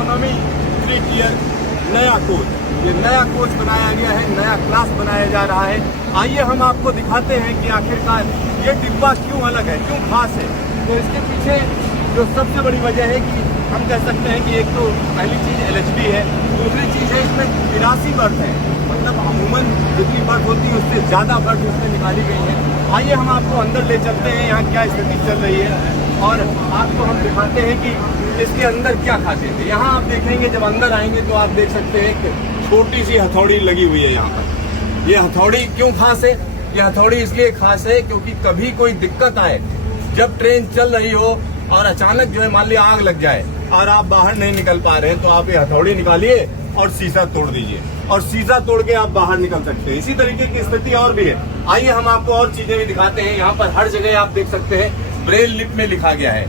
Economy 3 tier नया coach, ये नया कोच बनाया गया है, नया क्लास बनाया जा रहा है। आइए हम आपको दिखाते हैं कि आखिरकार ये डिब्बा क्यों अलग है, क्यों खास है। तो इसके पीछे जो सबसे बड़ी वजह है कि हम कह सकते हैं कि एक तो पहली चीज़ LHD है, दूसरी चीज़ है इसमें 83 बर्थ है, मतलब अमूमन जितनी बर्थ होती है उससे ज़्यादा बर्थ इसमें निकाली गई है। आइए हम आपको अंदर ले चलते हैं, यहाँ क्या स्थिति चल रही है और आपको हम दिखाते हैं कि इसके अंदर क्या खासियत है। यहाँ आप देखेंगे, जब अंदर आएंगे तो आप देख सकते हैं एक छोटी सी हथौड़ी लगी हुई है यहाँ पर। ये हथौड़ी क्यों खास है? ये हथौड़ी इसलिए खास है क्योंकि कभी कोई दिक्कत आए, जब ट्रेन चल रही हो और अचानक जो है मान लिया आग लग जाए और आप बाहर नहीं निकल पा रहे हैं, तो आप ये हथौड़ी निकालिए और शीशा तोड़ दीजिए और शीशा तोड़ के आप बाहर निकल सकते हैं। इसी तरीके की स्थिति और भी है। आइए हम आपको और चीजें भी दिखाते हैं। यहाँ पर हर जगह आप देख सकते हैं ब्रेल लिपि में लिखा गया है।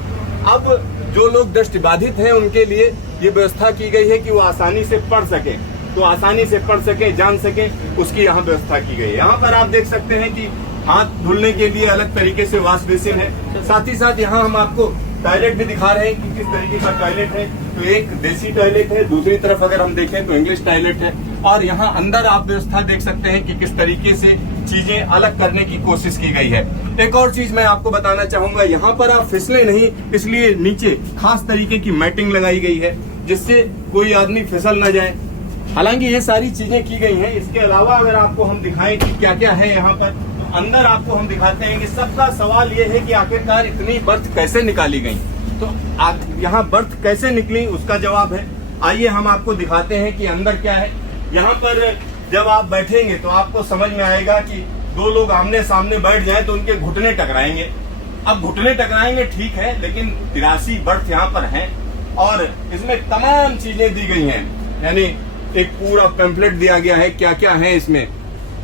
अब जो लोग दृष्टिबाधित हैं उनके लिए ये व्यवस्था की गई है कि वो आसानी से पढ़ सके, तो आसानी से पढ़ सके, जान सके, उसकी यहाँ व्यवस्था की गई है। यहाँ पर आप देख सकते हैं कि हाथ धुलने के लिए अलग तरीके से वॉश बेसिन है। साथ ही साथ यहाँ हम आपको टॉयलेट भी दिखा रहे हैं कि किस तरीके का टॉयलेट है। तो एक देसी टॉयलेट है, दूसरी तरफ अगर हम देखें तो इंग्लिश टॉयलेट है। और यहाँ अंदर आप व्यवस्था देख सकते हैं कि किस तरीके से चीजें अलग करने की कोशिश की गई है। एक और चीज मैं आपको बताना चाहूंगा, यहाँ पर आप फिसले नहीं, इसलिए नीचे खास तरीके की मैटिंग लगाई गई है जिससे कोई आदमी फिसल न जाए। हालांकि ये सारी चीजें की गई हैं। इसके अलावा अगर आपको हम दिखाएं कि क्या क्या है यहाँ पर, तो अंदर आपको हम दिखाते हैं कि सबका सवाल ये है कि आखिरकार इतनी बर्थ कैसे निकाली गई। तो यहाँ बर्थ कैसे निकली उसका जवाब है। आइए हम आपको दिखाते हैं कि अंदर क्या है। यहाँ पर जब आप बैठेंगे तो आपको समझ में आएगा कि दो लोग आमने सामने बैठ जाएं तो उनके घुटने टकराएंगे। अब घुटने टकराएंगे ठीक है, लेकिन 83 बर्थ यहाँ पर हैं और इसमें तमाम चीजें दी गई हैं। यानी एक पूरा पैम्फलेट दिया गया है क्या क्या है इसमें,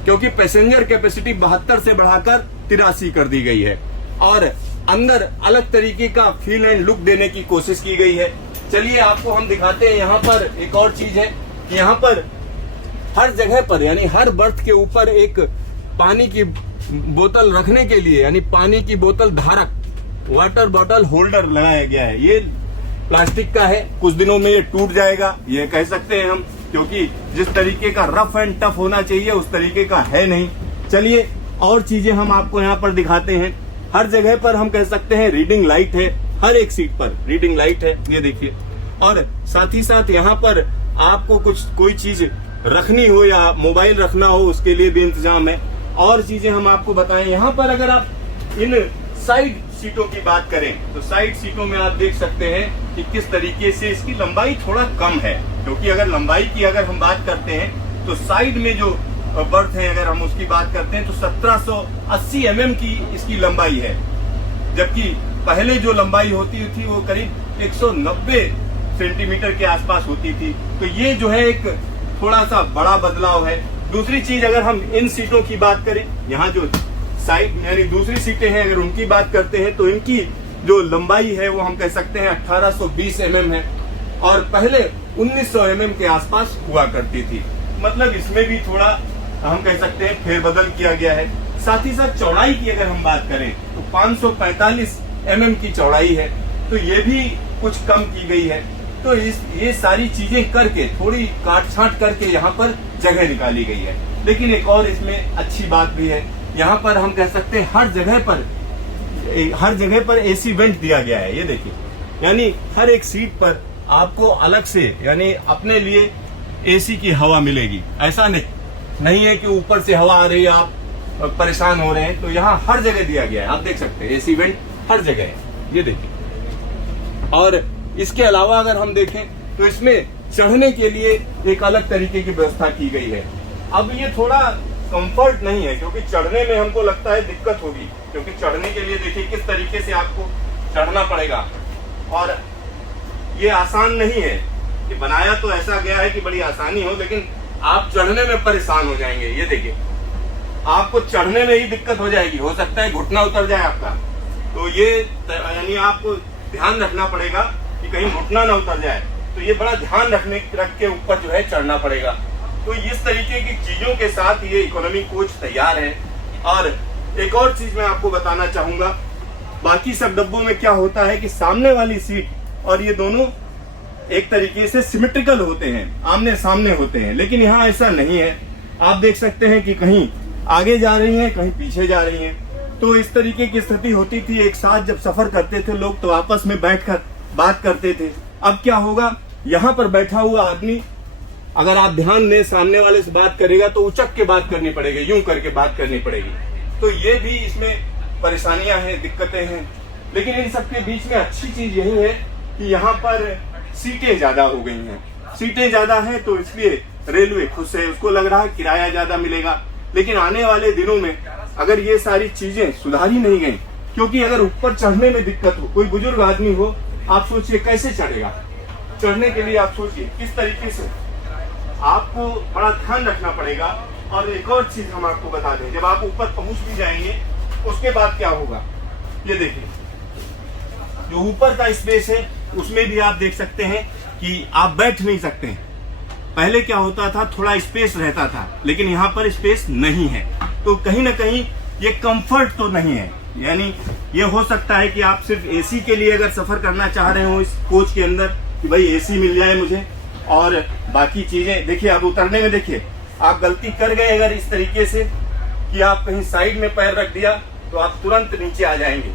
क्योंकि पैसेंजर कैपेसिटी 72 से बढ़ाकर 83 कर दी गई है और अंदर अलग तरीके का फील एंड लुक देने की कोशिश की गई है। चलिए आपको हम दिखाते हैं। यहाँ पर एक और चीज है कि यहाँ पर हर जगह पर, यानी हर बर्थ के ऊपर एक पानी की बोतल रखने के लिए, यानी पानी की बोतल धारक, वाटर बॉटल होल्डर लगाया गया है। ये प्लास्टिक का है, कुछ दिनों में ये टूट जाएगा, ये कह सकते हैं हम, क्योंकि जिस तरीके का रफ एंड टफ होना चाहिए उस तरीके का है नहीं। चलिए और चीजें हम आपको यहाँ पर दिखाते हैं। हर जगह पर हम कह सकते हैं रीडिंग लाइट है, हर एक सीट पर रीडिंग लाइट है, ये देखिए। और साथ ही साथ यहाँ पर आपको कोई चीज रखनी हो या मोबाइल रखना हो उसके लिए भी इंतजाम है। और चीजें हम आपको बताएं, यहाँ पर अगर आप इन साइड सीटों की बात करें तो साइड सीटों में आप देख सकते हैं कि किस तरीके से इसकी लंबाई थोड़ा कम है, क्योंकि अगर लंबाई की अगर हम बात करते हैं तो साइड में जो बर्थ है अगर हम उसकी बात करते हैं तो 1780 mm की इसकी लंबाई है, जबकि पहले जो लंबाई होती थी वो करीब 190 सेंटीमीटर के आसपास होती थी। तो ये जो है एक थोड़ा सा बड़ा बदलाव है। दूसरी चीज अगर हम इन सीटों की बात करें, यहाँ जो साइड यानी दूसरी सीटें हैं अगर उनकी बात करते हैं तो इनकी जो लंबाई है वो हम कह सकते हैं 1820 mm है और पहले 1900 mm के आसपास हुआ करती थी। मतलब इसमें भी थोड़ा हम कह सकते हैं फेरबदल किया गया है। साथ ही साथ चौड़ाई की अगर हम बात करें तो 545 mm की चौड़ाई है, तो ये भी कुछ कम की गई है। तो ये सारी चीजें करके थोड़ी काट छांट करके यहाँ पर जगह निकाली गई है। लेकिन एक और इसमें अच्छी बात भी है, यहाँ पर हम कह सकते हैं हर जगह पर AC वेंट दिया गया है। ये देखिए, यानी हर एक सीट पर आपको अलग से यानी अपने लिए AC की हवा मिलेगी। ऐसा नहीं है कि ऊपर से हवा आ रही है आप परेशान हो रहे हैं, तो यहाँ हर जगह दिया गया है। आप देख सकते हैं AC वेंट हर जगह है, ये देखिए। और इसके अलावा अगर हम देखें तो इसमें चढ़ने के लिए एक अलग तरीके की व्यवस्था की गई है। अब ये थोड़ा कंफर्ट नहीं है क्योंकि चढ़ने में हमको लगता है दिक्कत होगी, क्योंकि चढ़ने के लिए देखिए किस तरीके से आपको चढ़ना पड़ेगा और ये आसान नहीं है। ये बनाया तो ऐसा गया है कि बड़ी आसानी हो, लेकिन आप चढ़ने में परेशान हो जाएंगे। ये देखिए, आपको चढ़ने में ही दिक्कत हो जाएगी, हो सकता है घुटना उतर जाए आपका। तो ये यानी आपको ध्यान रखना पड़ेगा कि कहीं घुटना ना उतर जाए, तो ये बड़ा ध्यान रख के ऊपर जो है चढ़ना पड़ेगा। तो इस तरीके की चीजों के साथ ये इकोनॉमी कोच तैयार है। और एक और चीज मैं आपको बताना चाहूंगा, बाकी सब डब्बों में क्या होता है कि सामने वाली सीट और ये दोनों एक तरीके से सिमेट्रिकल होते हैं, आमने सामने होते हैं, लेकिन यहाँ ऐसा नहीं है। आप देख सकते हैं कि कहीं आगे जा रही हैं, कहीं पीछे जा रही हैं। तो इस तरीके की स्थिति होती थी। एक साथ जब सफर करते थे लोग तो आपस में बैठकर बात करते थे। अब क्या होगा, यहाँ पर बैठा हुआ आदमी अगर आप ध्यान दें सामने वाले से बात करेगा तो उचक के बात करनी पड़ेगी, यूं करके बात करनी पड़ेगी। तो ये भी इसमें परेशानियां हैं, दिक्कतें हैं। लेकिन इन सबके बीच में अच्छी चीज यही है कि यहाँ पर सीटें ज्यादा हो गई हैं। सीटें ज्यादा हैं तो इसलिए रेलवे खुश है, उसको लग रहा है किराया ज्यादा मिलेगा। लेकिन आने वाले दिनों में अगर ये सारी चीजें सुधारी नहीं गई, क्योंकि अगर ऊपर चढ़ने में दिक्कत हो, कोई बुजुर्ग आदमी हो, आप सोचिए कैसे चढ़ेगा। चढ़ने के लिए आप सोचिए किस तरीके से आपको बड़ा ध्यान रखना पड़ेगा। और एक और चीज हम आपको बता दें, जब आप ऊपर पहुंच भी जाएंगे उसके बाद क्या होगा, ये देखिए जो ऊपर का स्पेस है उसमें भी आप देख सकते हैं कि आप बैठ नहीं सकते हैं। पहले क्या होता था, थोड़ा स्पेस रहता था, लेकिन यहाँ पर स्पेस नहीं है। तो कहीं ना कहीं ये कंफर्ट तो नहीं है। यानी ये हो सकता है कि आप सिर्फ एसी के लिए अगर सफर करना चाह रहे हो इस कोच के अंदर कि भाई एसी मिल जाए मुझे, और बाकी चीजें देखिए। अब उतरने में देखिए आप गलती कर गए अगर इस तरीके से कि आप कहीं साइड में पैर रख दिया तो आप तुरंत नीचे आ जाएंगे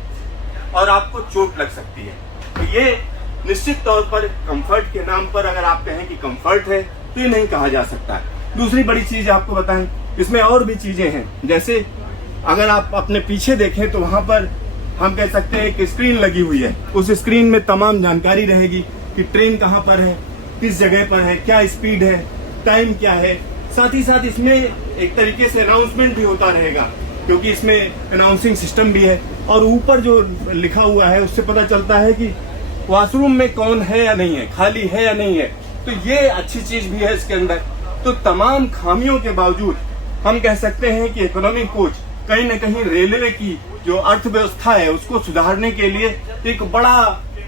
और आपको चोट लग सकती है। तो ये निश्चित तौर पर कंफर्ट के नाम पर अगर आप कहें कि कंफर्ट है तो ये नहीं कहा जा सकता है। दूसरी बड़ी चीज आपको बताएं, इसमें और भी चीजें हैं। जैसे अगर आप अपने पीछे देखें तो वहां पर हम कह सकते हैं कि स्क्रीन लगी हुई है। उस स्क्रीन में तमाम जानकारी रहेगी कि ट्रेन कहाँ पर है, किस जगह पर है, क्या स्पीड है, टाइम क्या है। साथ ही साथ इसमें एक तरीके से अनाउंसमेंट भी होता रहेगा, क्योंकि इसमें अनाउंसिंग सिस्टम भी है। और ऊपर जो लिखा हुआ है उससे पता चलता है कि वॉशरूम में कौन है या नहीं है, खाली है या नहीं है। तो ये अच्छी चीज भी है इसके अंदर। तो तमाम खामियों के बावजूद हम कह सकते हैं कि इकोनॉमिक कोच कहीं न कहीं रेलवे की जो अर्थव्यवस्था है उसको सुधारने के लिए एक बड़ा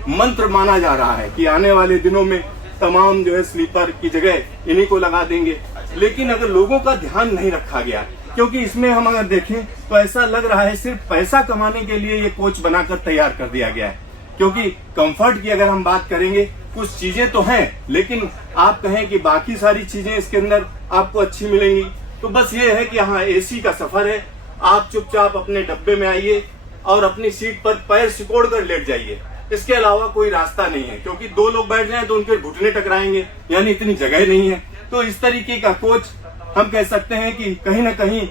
मंत्र माना जा रहा है कि आने वाले दिनों में तमाम जो है स्लीपर की जगह इन्हीं को लगा देंगे। लेकिन अगर लोगों का ध्यान नहीं रखा गया, क्योंकि इसमें हम अगर देखें तो ऐसा लग रहा है सिर्फ पैसा कमाने के लिए ये कोच बनाकर तैयार कर दिया गया है। क्योंकि कंफर्ट की अगर हम बात करेंगे, कुछ चीजें तो हैं, लेकिन आप कहें कि बाकी सारी चीजें इसके अंदर आपको अच्छी मिलेंगी तो बस ये है कि हाँ एसी का सफर है, आप चुपचाप अपने डब्बे में आइए और अपनी सीट पर पैर सिकोड़ कर लेट जाइए। इसके अलावा कोई रास्ता नहीं है, क्योंकि दो लोग बैठ जाएं तो उनके घुटने टकराएंगे, यानी इतनी जगह नहीं है। तो इस तरीके का कोच हम कह सकते हैं कि कहीं ना कहीं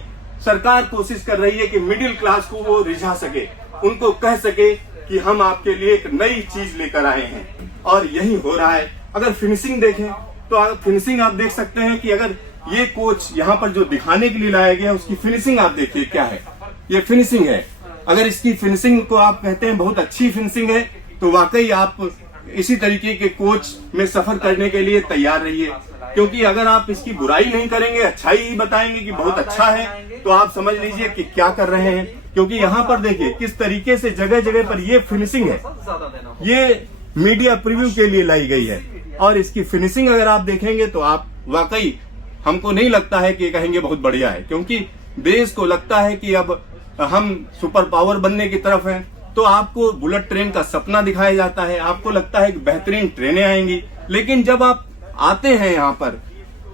सरकार कोशिश कर रही है कि मिडिल क्लास को वो रिझा सके, उनको कह सके कि हम आपके लिए एक नई चीज लेकर आए हैं, और यही हो रहा है। अगर फिनिशिंग देखें तो फिनिशिंग आप देख सकते हैं कि अगर ये कोच यहाँ पर जो दिखाने के लिए लाया गया है उसकी फिनिशिंग आप देखिए क्या है। ये फिनिशिंग है। अगर इसकी फिनिशिंग को आप कहते हैं बहुत अच्छी फिनिशिंग है तो वाकई आप इसी तरीके के कोच में सफर करने के लिए तैयार रहिए। क्योंकि अगर आप इसकी बुराई नहीं करेंगे, अच्छाई ही बताएंगे कि बहुत अच्छा है, तो आप समझ लीजिए कि क्या कर रहे हैं। क्योंकि यहाँ पर देखिए किस तरीके से जगह जगह पर ये फिनिशिंग है, ये मीडिया प्रीव्यू के लिए लाई गई है। और इसकी फिनिशिंग अगर आप देखेंगे तो आप वाकई हमको नहीं लगता है कि कहेंगे बहुत बढ़िया है, क्योंकि देश को लगता है कि अब हम सुपर पावर बनने की तरफ हैं। तो आपको बुलेट ट्रेन का सपना दिखाया जाता है, आपको लगता है कि बेहतरीन ट्रेनें आएंगी, लेकिन जब आप आते हैं यहाँ पर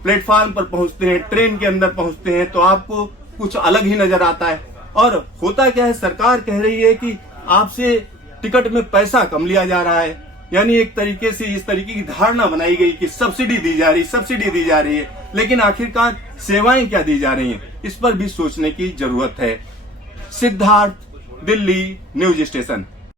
प्लेटफॉर्म पर पहुंचते हैं, ट्रेन के अंदर पहुंचते हैं, तो आपको कुछ अलग ही नजर आता है। और होता क्या है, सरकार कह रही है कि आपसे टिकट में पैसा कम लिया जा रहा है, यानी एक तरीके से इस तरीके की धारणा बनाई गई कि सब्सिडी दी जा रही है। लेकिन आखिरकार सेवाएं क्या दी जा रही हैं, इस पर भी सोचने की जरूरत है। Siddharth, Delhi news station.